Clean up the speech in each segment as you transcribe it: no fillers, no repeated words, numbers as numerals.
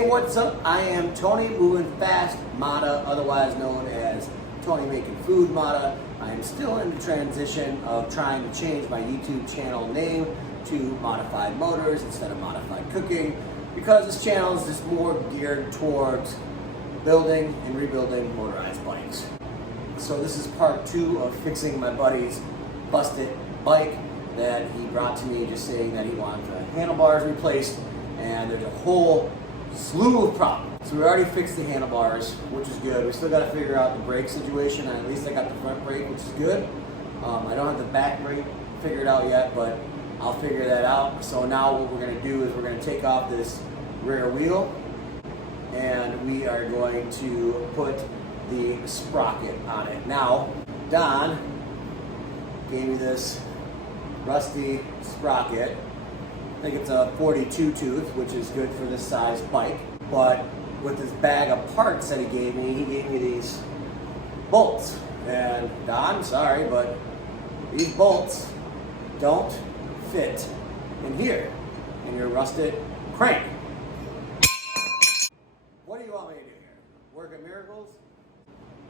Hey, what's up? I am Tony Moving Fast Mata, otherwise known as Tony Making Food Mata. I am still in the transition of trying to change my YouTube channel name to Modified Motors instead of Modified Cooking, because this channel is just more geared towards building and rebuilding motorized bikes. So this is part 2 of fixing my buddy's busted bike that he brought to me, just saying that he wanted the handlebars replaced, and there's a whole slew of problems. So we already fixed the handlebars, which is good. We still got to figure out the brake situation, and at least I got the front brake, which is good. I don't have the back brake figured out yet, but I'll figure that out. So now what we're going to do is we're going to take off this rear wheel, and we are going to put the sprocket on it. Now, Don gave me this rusty sprocket. I think it's a 42 tooth, which is good for this size bike. But with this bag of parts that he gave me these bolts. And Don, sorry, but these bolts don't fit in here in your rusted crank. What do you want me to do here? Work at miracles?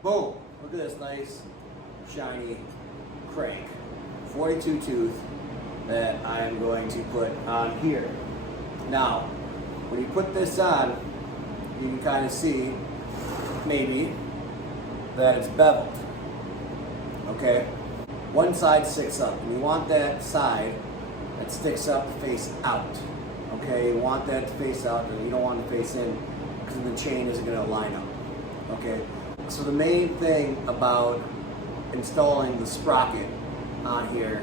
Boom! Look at this nice, shiny crank. 42 tooth that I am going to put on here. Now, when you put this on, you can kind of see, maybe, that it's beveled. Okay? One side sticks up, and you want that side that sticks up to face out. Okay? You want that to face out, and you don't want it to face in, because then the chain isn't going to line up. Okay? So the main thing about installing the sprocket on here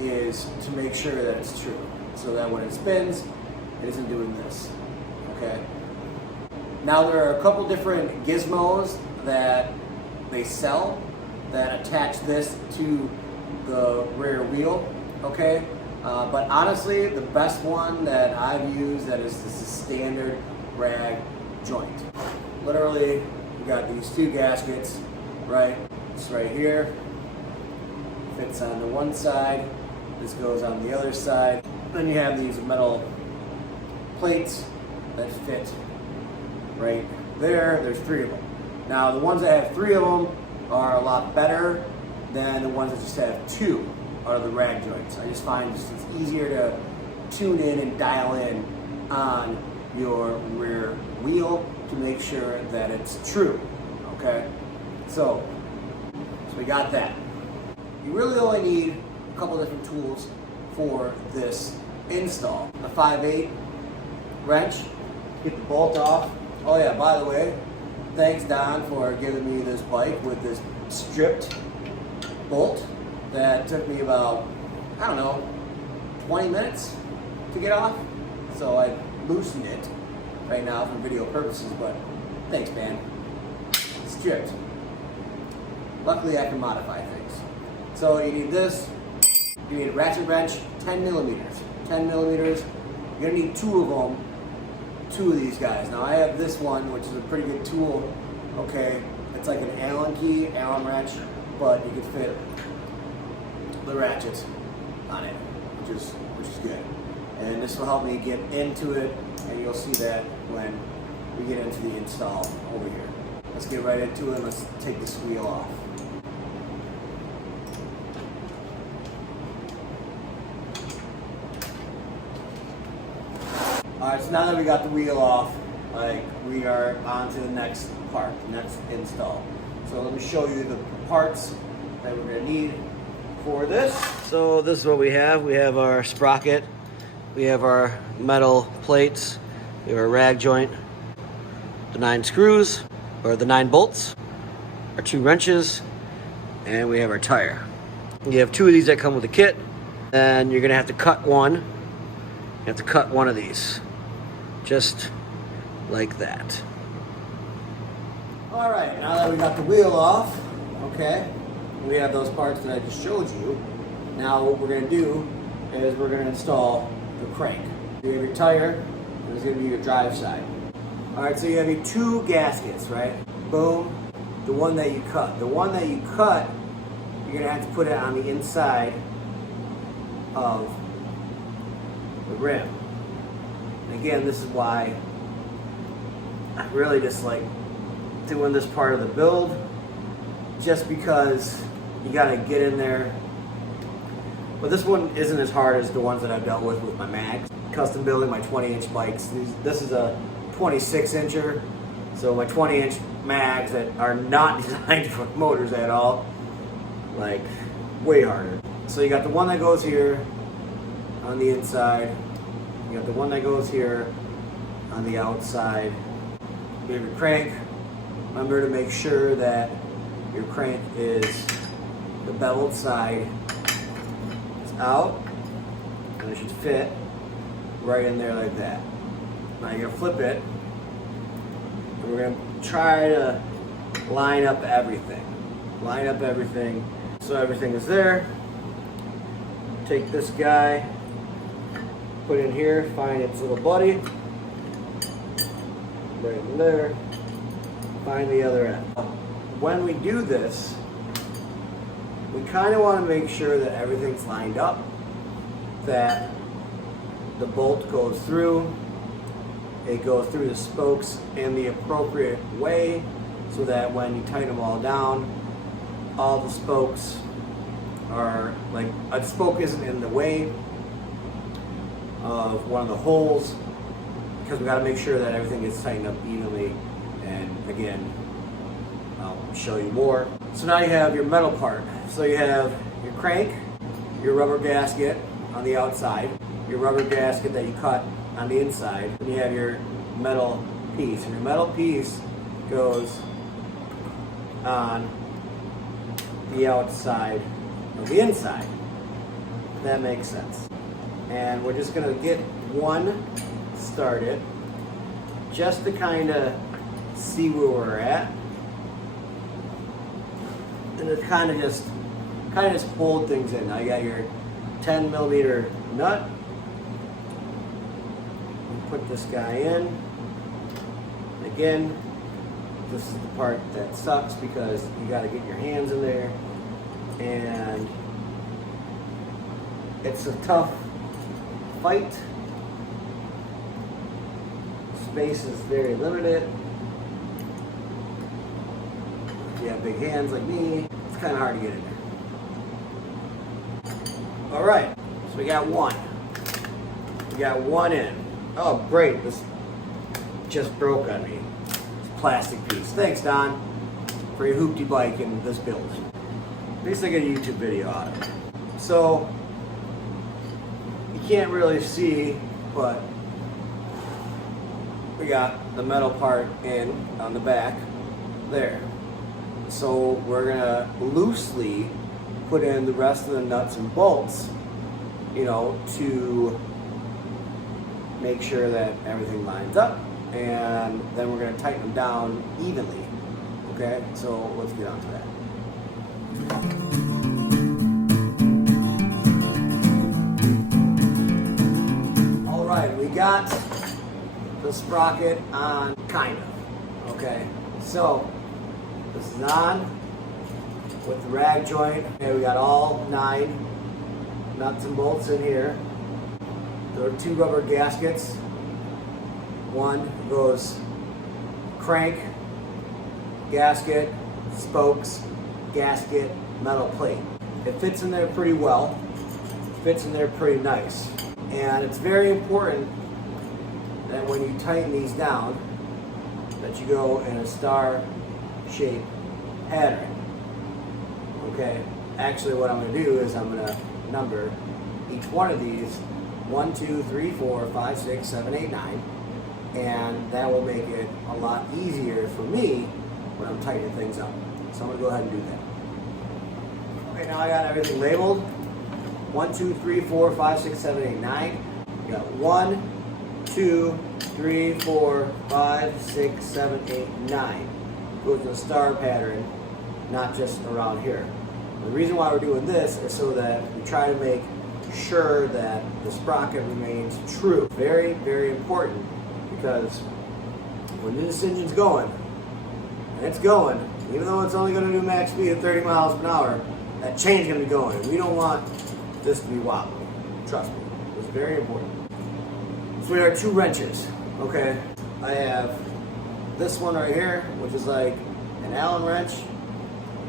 is to make sure that it's true, so that when it spins, it isn't doing this. Okay? Now there are a couple different gizmos that they sell that attach this to the rear wheel. Okay? But honestly, the best one that I've used that is the standard rag joint. Literally, we got these 2 gaskets, right? It's right here. Fits on the one side. This goes on the other side. Then you have these metal plates that fit right there. There's 3 of them. Now the ones that have 3 of them are a lot better than the ones that just have 2 out of the rag joints. I just find it's easier to tune in and dial in on your rear wheel to make sure that it's true. Okay? So we got that. You really only need a couple different tools for this install. A 5/8 wrench, get the bolt off. Oh yeah, by the way, thanks Don for giving me this bike with this stripped bolt that took me about, I don't know, 20 minutes to get off. So I loosened it right now for video purposes, but thanks man. It's stripped. Luckily I can modify things. So you need this, you need a ratchet wrench, 10 millimeters. 10 millimeters, you're gonna need 2 of them, 2 of these guys. Now I have this one, which is a pretty good tool, okay? It's like an Allen key, Allen wrench, but you can fit the ratchets on it, which is good. And this will help me get into it, and you'll see that when we get into the install over here. Let's get right into it, let's take this wheel off. Alright, so now that we got the wheel off, we are on to the next part, the next install. So let me show you the parts that we're going to need for this. So this is what we have. We have our sprocket, we have our metal plates, we have our rag joint, the 9 screws, or the 9 bolts, our 2 wrenches, and we have our tire. You have 2 of these that come with the kit, and you're going to have to cut one. You have to cut one of these. Just like that. All right, now that we got the wheel off, okay, we have those parts that I just showed you. Now what we're gonna do is we're gonna install the crank. You have your tire, and it's gonna be your drive side. All right, so you have your 2 gaskets, right? Boom, the one that you cut. The one that you cut, you're gonna have to put it on the inside of the rim. And again, this is why I really just like doing this part of the build just because you gotta get in there. But this one isn't as hard as the ones that I've dealt with my mags. Custom building my 20-inch bikes. This is a 26-incher, so my 20-inch mags that are not designed for motors at all, like way harder. So you got the one that goes here on the inside. You got the one that goes here on the outside. You have your crank. Remember to make sure that your crank is the beveled side is out, and it should fit right in there like that. Now you're gonna flip it, and we're gonna try to line up everything. Line up everything so everything is there. Take this guy, put it in here, find its little buddy, right in there, find the other end. When we do this, we kind of want to make sure that everything's lined up, that the bolt goes through, it goes through the spokes in the appropriate way so that when you tighten them all down, all the spokes are like, a spoke isn't in the way of one of the holes, because we got to make sure that everything is tightened up evenly. And again, I'll show you more. So now you have your metal part. So you have your crank, your rubber gasket on the outside, your rubber gasket that you cut on the inside, and you have your metal piece. And your metal piece goes on the outside of the inside. If that makes sense. And we're just gonna get one started just to kind of see where we're at. And it kind of just hold things in. Now you got your 10 millimeter nut. Put this guy in. Again, this is the part that sucks because you got to get your hands in there, and it's a tough fight. Space is very limited. If you have big hands like me, it's kind of hard to get in there. All right, so we got one. We got one in. Oh, great, this just broke on me. It's a plastic piece. Thanks, Don, for your hoopty bike and this build. At least I get a YouTube video out of it. So, you can't really see, but we got the metal part in on the back there. So we're gonna loosely put in the rest of the nuts and bolts, you know, to make sure that everything lines up, and then we're gonna tighten them down evenly. Okay, so let's get on to that. All right, we got the sprocket on, kind of. Okay, so this is on with the rag joint. Okay, we got all 9 nuts and bolts in here. There are 2 rubber gaskets. One goes crank, gasket, spokes, gasket, metal plate. It fits in there pretty well. It fits in there pretty nice. And it's very important that when you tighten these down, that you go in a star-shaped pattern. Okay? Actually, what I'm going to do is I'm going to number each one of these 1, 2, 3, 4, 5, 6, 7, 8, 9, and that will make it a lot easier for me when I'm tightening things up. So I'm going to go ahead and do that. Okay, now I got everything labeled. 1, 2, 3, 4, 5, 6, 7, 8, 9. We got 1, 2, 3, 4, 5, 6, 7, 8, 9. Goes in a star pattern, not just around here. The reason why we're doing this is so that we try to make sure that the sprocket remains true. Very, very important, because when this engine's going, and it's going, even though it's only going to do max speed of 30 miles per hour, that chain's going to be going. We don't want this to be wobbly. Trust me, it's very important. So we have 2 wrenches, okay? I have this one right here, which is like an Allen wrench,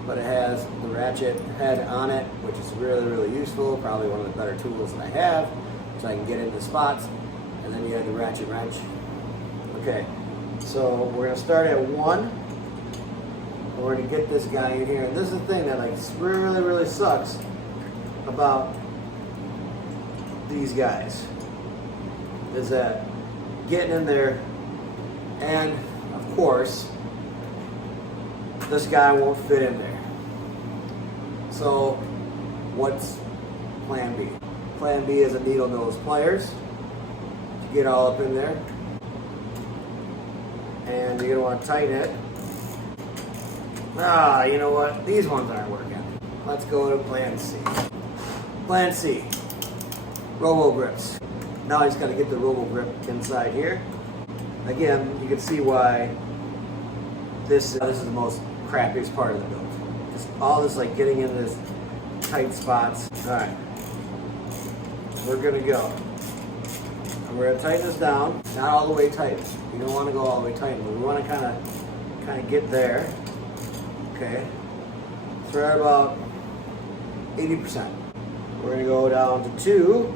but it has the ratchet head on it, which is really, really useful. Probably one of the better tools that I have, so I can get into spots. And then you have the ratchet wrench. Okay, so we're gonna start at 1. We're gonna get this guy in here. And this is the thing that like really, really sucks about these guys, is that getting in there, and of course, this guy won't fit in there. So what's plan B? Plan B is a needle nose pliers to get all up in there. And you're gonna want to tighten it. You know what? These ones aren't working. Let's go to plan C. Plan C, robo grips. Now I just gotta get the robo grip inside here. Again, you can see why this is the most crappiest part of the build. Just all this like getting in this tight spots. All right, we're gonna go. And we're gonna tighten this down. Not all the way tight. You don't want to go all the way tight, but we want to kind of get there. Okay, so we're at about 80%. We're gonna go down to 2,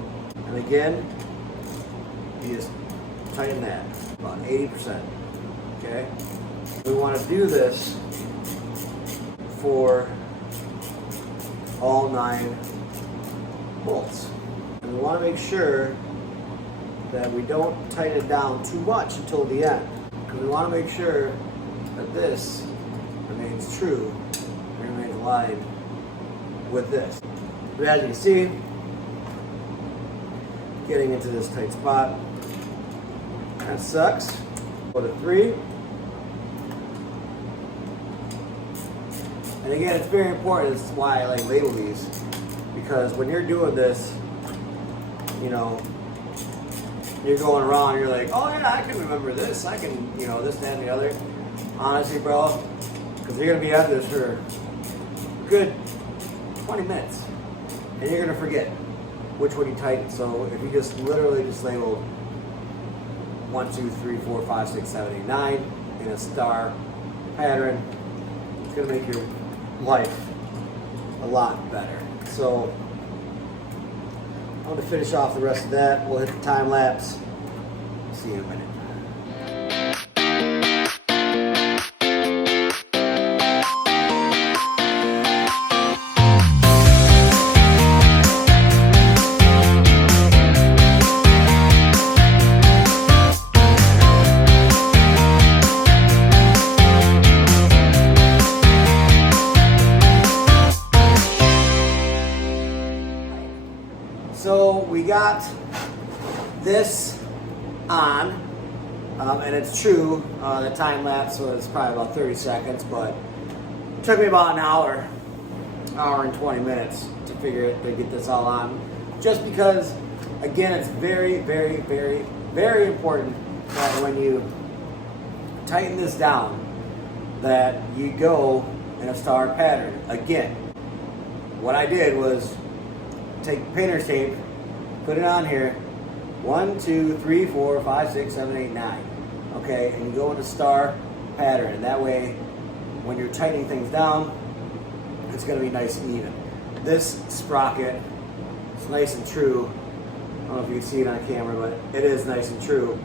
and again, you just tighten that about 80%. Okay, we want to do this for all 9 bolts, and we want to make sure that we don't tighten it down too much until the end, because we want to make sure that this remains true and remains aligned with this. But as you can see, getting into this tight spot, that sucks. Go to 3. And again, it's very important. This is why I like label these, because when you're doing this, you know, you're going around, you're like, oh yeah, I can remember this, I can, you know, this, that, and the other. Honestly, bro, because you're going to be at this for a good 20 minutes, and you're going to forget which one you tighten. So if you just literally just label 1, 2, 3, 4, 5, 6, 7, 8, 9 in a star pattern, it's going to make your life a lot better. So I'm going to finish off the rest of that. We'll hit the time lapse. See you in a minute. So we got this on, and it's true, the time lapse was probably about 30 seconds, but it took me about an hour and 20 minutes to get this all on. Just because, again, it's very, very, very, very important that when you tighten this down, that you go in a star pattern. Again, what I did was take painter's tape, put it on here, 1, 2, 3, 4, 5, 6, 7, 8, 9. Okay, and you go into star pattern, and that way, when you're tightening things down, it's going to be nice and even. This sprocket is nice and true. I don't know if you can see it on camera, but it is nice and true.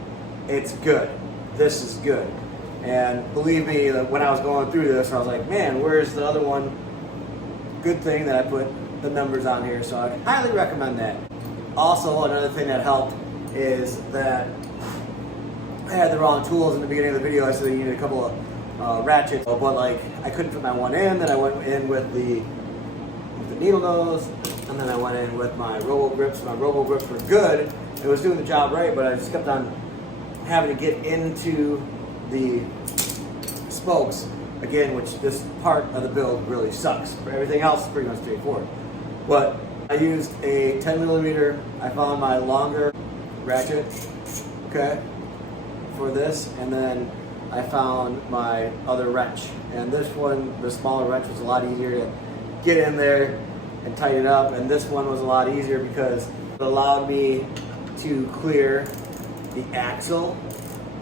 It's good. This is good. And believe me, when I was going through this, I was like, man, where's the other one? Good thing that I put the numbers on here, so I highly recommend that. Also, another thing that helped is that I had the wrong tools in the beginning of the video. I said I needed a couple of ratchets, but like I couldn't fit my one in. Then I went in with the needle nose, and then I went in with my robo grips. My robo grips were good. It was doing the job right, but I just kept on having to get into the spokes again, which this part of the build really sucks. For everything else, it's pretty much straightforward. But I used a 10 millimeter. I found my longer ratchet, okay, for this, and then I found my other wrench. And this one, the smaller wrench, was a lot easier to get in there and tighten up. And this one was a lot easier because it allowed me to clear the axle,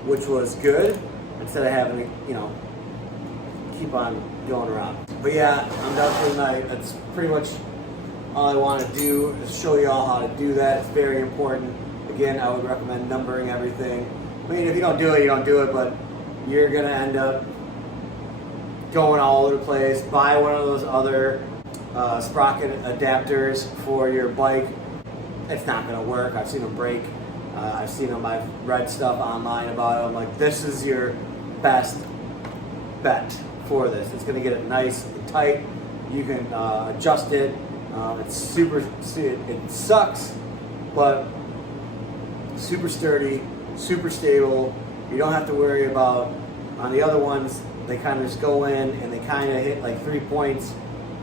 which was good. instead of having to, you know, keep on going around. But yeah, I'm done for the night. That's pretty much all I want to do is show you all how to do that. It's very important. Again, I would recommend numbering everything. I mean, if you don't do it, you don't do it, but you're gonna end up going all over the place. Buy one of those other sprocket adapters for your bike. It's not gonna work. I've seen them break. I've seen them. I've read stuff online about it. I'm like, this is your best bet for this. It's gonna get it nice and tight. You can adjust it. It's super. It sucks, but super sturdy, super stable. You don't have to worry about. On the other ones, they kind of just go in and they kind of hit like 3 points,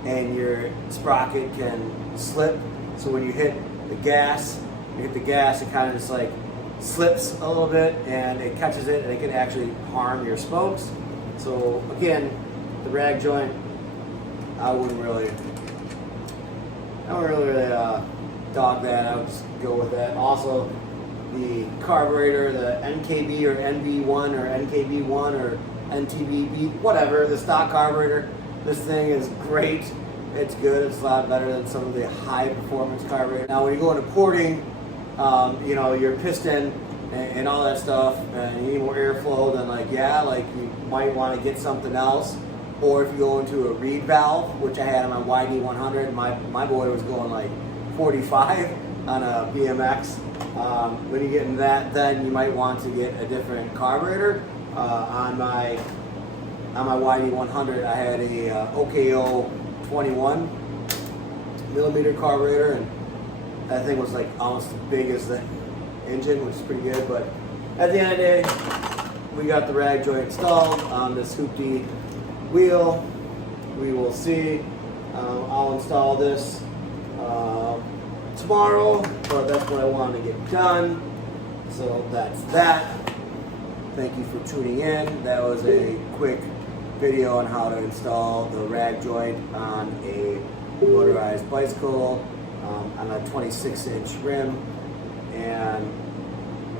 and your sprocket can slip. So when you hit the gas, it kind of just like slips a little bit, and it catches it, and it can actually harm your spokes. So again, the rag joint, I wouldn't really dog that. I would just go with that. Also, the carburetor, the NKB or NB1 or NKB1 or NTBB, whatever, the stock carburetor, this thing is great. It's good. It's a lot better than some of the high performance carburetors. Now, when you go into porting, you know, your piston and all that stuff, and you need more airflow, then like you might want to get something else. Or if you go into a reed valve, which I had on my YD100, my boy was going like 45 on a BMX. When you get into that, then you might want to get a different carburetor. On my YD100, I had a OKO 21 millimeter carburetor, and that thing was like almost as big as the engine, which is pretty good. But at the end of the day, we got the rag joint installed on this hoopty wheel. We will see. I'll install this tomorrow, but that's what I wanted to get done. So that's that. Thank you for tuning in. That was a quick video on how to install the rag joint on a motorized bicycle on a 26-inch rim. And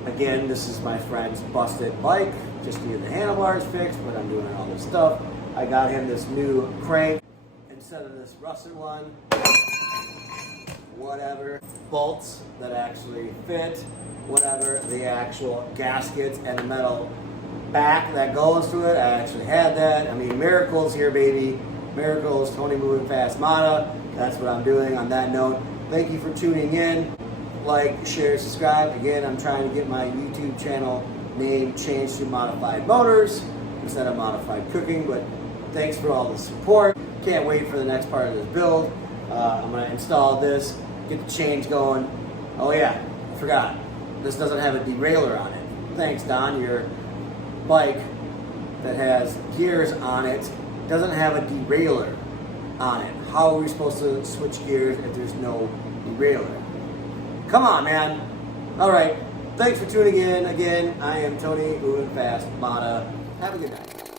again, this is my friend's busted bike. Just needed the handlebars fixed, but I'm doing all this stuff. I got him this new crank instead of this rusted one. Whatever. Bolts that actually fit. Whatever. The actual gaskets and the metal back that goes to it. I actually had that. I mean, miracles here, baby. Miracles. Tony Moving Fast Mata. That's what I'm doing. On that note, thank you for tuning in. Like, share, subscribe. Again, I'm trying to get my YouTube channel name changed to Modified Motors instead of Modified Cooking, but thanks for all the support. Can't wait for the next part of this build. I'm going to install this, get the change going. Oh yeah, I forgot. This doesn't have a derailleur on it. Thanks, Don. Your bike that has gears on it doesn't have a derailleur on it. How are we supposed to switch gears if there's no derailleur? Come on, man. All right. Thanks for tuning in. Again, I am Tony Moving Fast Mata. Have a good night.